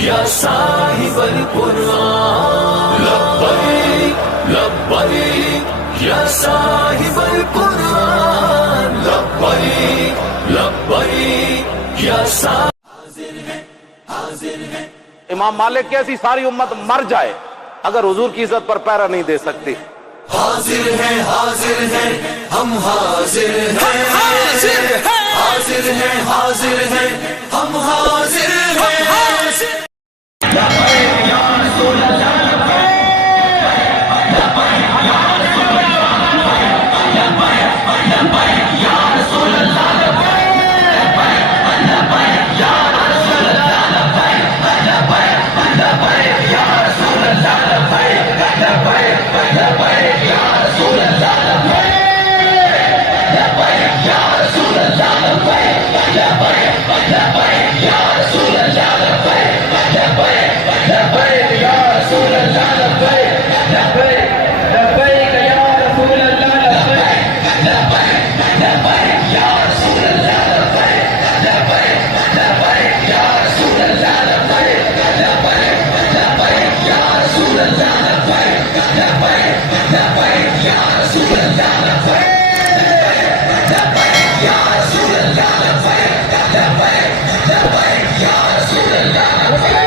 یا صاحب القرآن لبیک لبیک یا صاحب القرآن لبیک لبیک یا صاحب. امام مالک کی ایسی ساری امت مر جائے اگر حضور کی عزت پر پیرا نہیں دے سکتی. حاضر ہیں ہم حاضر ہیں حاضر ہیں